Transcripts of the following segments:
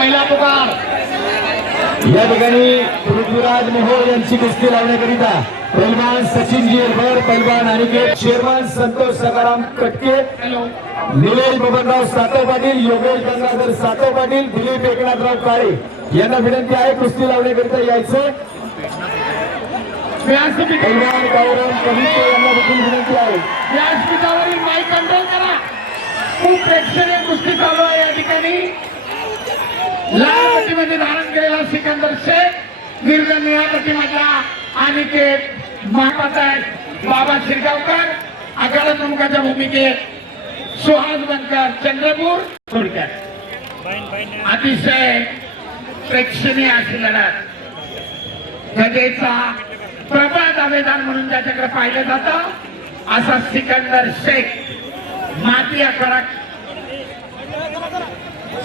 पहिला पुकार या ठिकाणी पृथ्वीराज मोहोळ यांची कुस्ती लावण्याकरिता पैलवान सचिन गिरभर, पैलवान अनिकेत शेरवान, संतोष सकाराम कटके, निलेश बबनराव सातव पाटील, योगेश गंगाधर सातव पाटील, दिलीप एकनाथराव काळे यांना विनंती आहे कुस्ती लावण्याकरिता यायचं. पैलवान गौरव कविते यांना देखील विनंती आहे. व्यासपीठावरील माईक कंट्रोल करा. खूप प्रेक्षणीय कुस्ती चालू आहे या ठिकाणी. लाल पट्टीमध्ये धारण केलेला सिकंदर शेख, गिरजा निळ्या पट्टीमधला अनिकेत महापात्र बाबा शिरगावकर, आखाडा प्रमुखाच्या भूमिकेत सुहास बनकर चंद्रपूर थोडक्यात. अतिशय प्रेक्षणीय अशी लढत. गजेचा प्रबळ दावेदार म्हणून ज्याच्याकडे पाहिलं जातं असा सिकंदर शेख माती आखाडा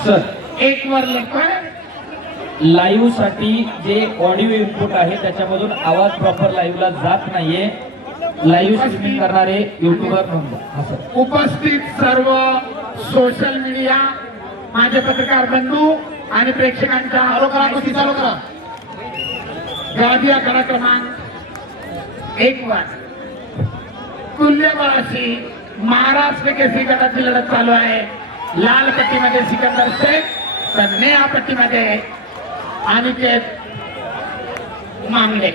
सर एक वर लढतोय. लाईव्ह साठी जे ऑडिओ इनपुट आहे त्याच्यामधून आवाज प्रॉपर लाईव्हला जात नाहीये. लाईव्ह स्ट्रीमिंग करणारे युट्यूबर म्हणतो. उपस्थित सर्व सोशल मीडिया माझे पत्रकार बंधू आणि प्रेक्षकांच्या कुस्ती चालू करा. गादी आखाडा क्रमांक 1 वर तुल्यबळाशी महाराष्ट्र केसरी गटाची लढत चालू आहे. लाल पट्टीमध्ये सिकंदर शेख तर निळ्या पट्टीमध्ये अनिकेत मामले.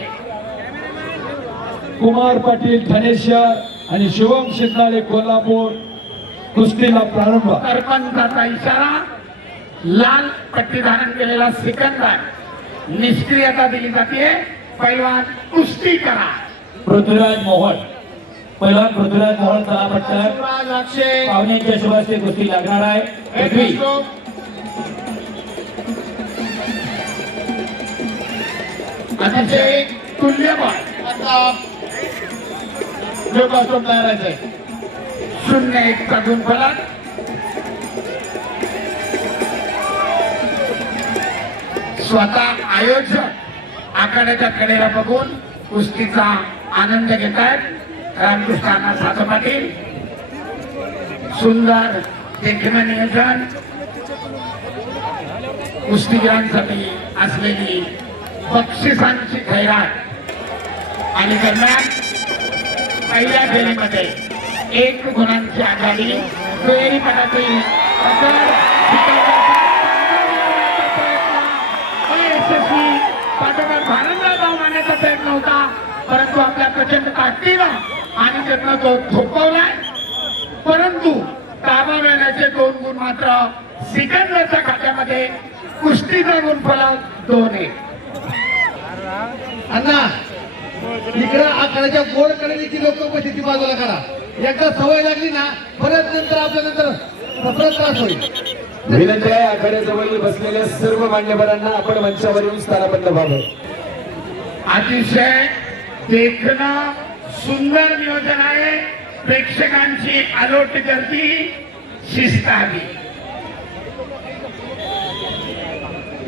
कुमार पाटील ठाणे शहर आणि शिवम शिंदाळे कोल्हापूर कुस्तीला प्रारंभ. सरपंचाचा इशारा. लाल पट्टी धारण केलेला सिकंदर निष्क्रियता दिली जाते. पैलवान कुस्ती करा. पृथ्वीराज मोहोळ, पैलवान पृथ्वीराज मोहोळ तळापट्टण पाहुण्यांच्या शुभास्ते कुस्ती लागणार आहे. पृथ्वी अतिशय तुल्यबळ योगासून तयार आहे. 0-1 चा गुणफलक. स्वतः आयोजक आखाड्याच्या कडेला बघून कुस्तीचा आनंद घेत आहेत. रामकृष्ण सातव पाटील. सुंदर देखणं नियोजन कुस्तीगिरांसाठी असलेली बक्षिसांची खैरात. आणि दरम्यान पहिल्या फेरीमध्ये 1 गुणांची आघाडी. दुहेरी पटातील अयशस्वी. पाठोपाठ भारंदाज धाव मारण्याचा प्रयत्न होता परंतु आपल्या प्रचंड ताकदीनं आणि त्यांना तो थोपवलाय. परंतु ताबा मिळण्याचे 2 गुण मात्र सिकंदरच्या खात्यामध्ये. कुस्तीचा गुणफलक 2-1. अण्णा इकडं आखाड्याच्या गोड कडेची लोक उपस्थिती बाजूला करा. एकदा सवय लागली ना परत नंतर आपल्या नंतर त्रास होईल. विनंती आहे आखाड्याजवळ बसलेल्या सर्व मान्यवरांना आपण मंचावर येऊन स्थानापन्न व्हावं. अतिशय देखणं सुंदर नियोजन आहे. प्रेक्षकांची अलोट गर्दी. शिस्त हवी.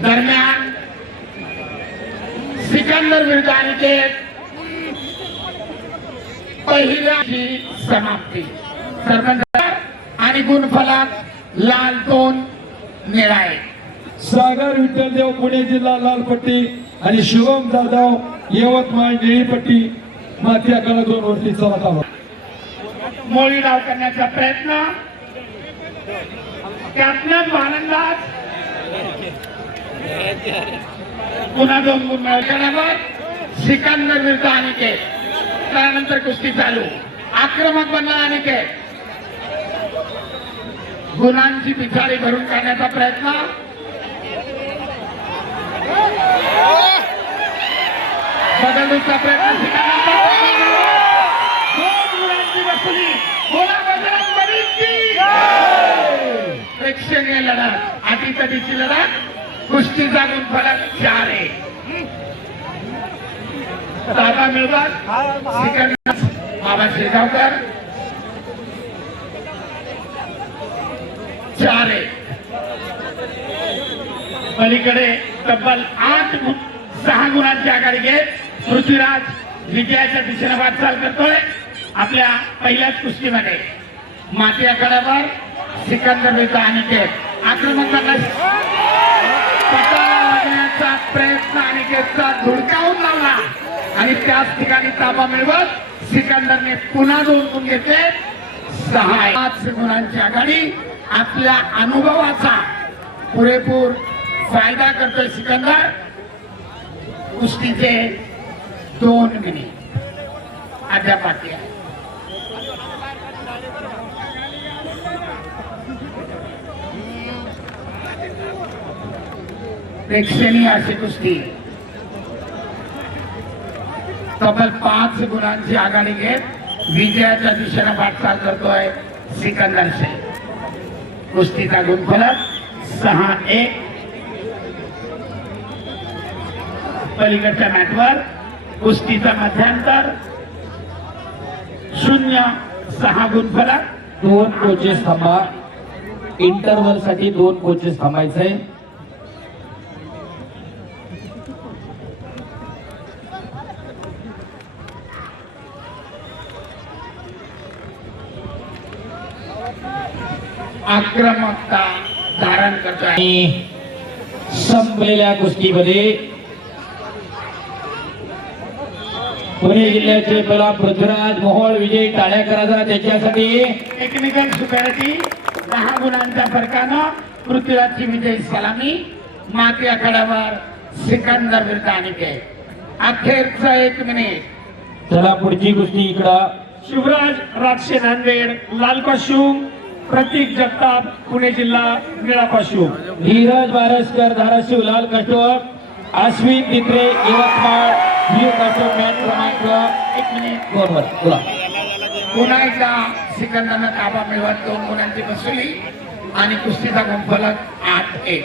दरम्यान सिकंदर विरुद्ध अनिकेत. पहिल्या समाप्ती. सरपंच आणि गुणफलक लाल 2 निळा 1. सागर विठ्ठलदेव पुणे जिल्हा लाल पट्टी आणि शिवम जाधव यवतमाळ निळी पट्टी. माती आखाडा 2 वरती चला हवा. मोळी डाव करण्याचा प्रयत्न. कॅप्टन भारंदाज पुन्हा 2 गुण मिळवल्यावर सिकंदर विरुद्ध अनिकेत. त्यानंतर कुस्ती चालू. आक्रमक बनला अनिकेत. गुणांची पिछाडी भरून काढण्याचा प्रयत्न. बदलूचा प्रयत्न सिकंदरचा. 2 गुणांची वसुली. बोला बजरंग बलीची. प्रेक्षणीय लढत. अटीतटीची लढत. कुस्तीचा गुणफलक 4-1. ताबा मिळतात सिकंदर बाबा शिरगावकर. 4-1. पलीकडे तब्बल 6 गुणांची आघाडी घेत पृथ्वीराज विजयाच्या दिशेने वाटचाल करतोय. आपल्या पहिल्याच कुस्तीमध्ये माती आखाड्यावर सिकंदर विरुद्ध अनिकेत. आक्रमक प्रयत्न अनिकेतचा धुडकावून लावला आणि त्याच ठिकाणी ताबा मिळवत सिकंदरने पुन्हा 2 गुण घेतले. 6 गुणांची आघाडी. आपल्या अनुभवाचा पुरेपूर फायदा करतोय सिकंदर. कुस्तीचे 2 मिनिट अद्याप बाकी आहे. प्रेक्षणीय अशी कुस्ती. तब्बल 5 गुणांची आघाडी घेत विजयाच्या दिशेने वाटचाल करतोय सिकंदर शेख. कुस्तीचा गुणफलक 6-1. पलीकडच्या मॅटवर कुस्तीचा मध्यांतर 0-6 गुणफलक. 2 कोचेस थांबा. इंटरव्हल साठी 2 कोचेस थांबायचे. आक्रमकता धारण करतोय. आणि संपलेल्या कुस्तीमध्ये पुणे जिल्ह्याचे पहिला पृथ्वीराज मोहोळ विजयी. टाळ्या करायचा त्याच्यासाठी. टेक्निकल सुपॅरिटी 10 गुणांच्या फरकानं पृथ्वीराजची विजयी सलामी. माती आखाड्यावर सिकंदर विरुद्ध अनिकेत. अखेरचा 1 मिनिट. चला पुढची कुस्ती इकडं. शिवराज राक्षे नांदेड लाल कॉस्ट्यूम, प्रतीक जगताप पुणे जिल्हा निळा कॉस्ट्यूम. धीरज बारसकर धाराशिव लाल कस्टोम, अश्विन तित्रे यवतमाळ ब्ल्यू कस्टोम. मॅच क्रमांक 1 मिनिट. 2 वर बोला. पुन्हा एकदा सिकंदरनं ताबा मिळवत 2 गुणांची वसुली आणि कुस्तीचा गुणफलक 8-1.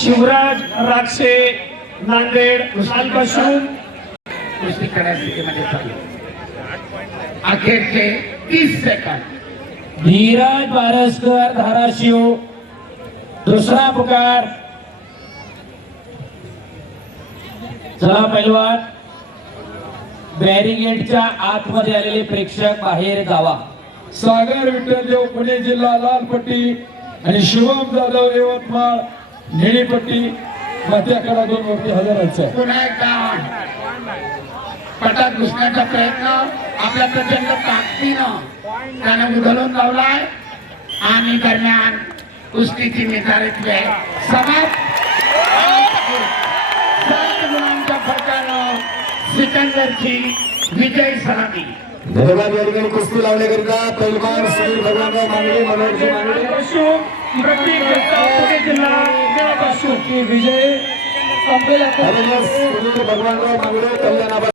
शिवराज राक्षे नांदेड लाल कॉस्ट्यूम. कुस्ती करण्याच्या स्थितीमध्ये चालू. अखेरचे 30 सेकंद. धीरज बारसकर धाराशिव दुसरा पुकार. चला पैलवान. बॅरिगेटच्या आतमध्ये आलेले प्रेक्षक बाहेर जावा. सागर विठ्ठलदेव पुणे जिल्हा लाल पट्टी आणि शुभम जाधव यवतमाळ निळी पट्टी. माती आखाडा 2 वरती हजर. पुन्हा एकदा पटात घुसण्याचा प्रयत्न आपल्या प्रचंड ताकदीनं त्याने उधळून लावलाय आणि दरम्यान कुस्तीची निर्धारित वेळ समाप्त. 7 गुणांच्या फरकानं सिकंदरची विजयी सलामी. धन्यवाद. या ठिकाणी कुस्ती लावण्याकरिता पैलवान सुनील भगवानराव मांगडे, मनोहरजी मांगडे. कॉस्ट्यूम, प्रतीक जगताप पुणे जिल्हा निळा कॉस्ट्यूम. विजय सुनील भगवानराव मांगडे, कल्याण.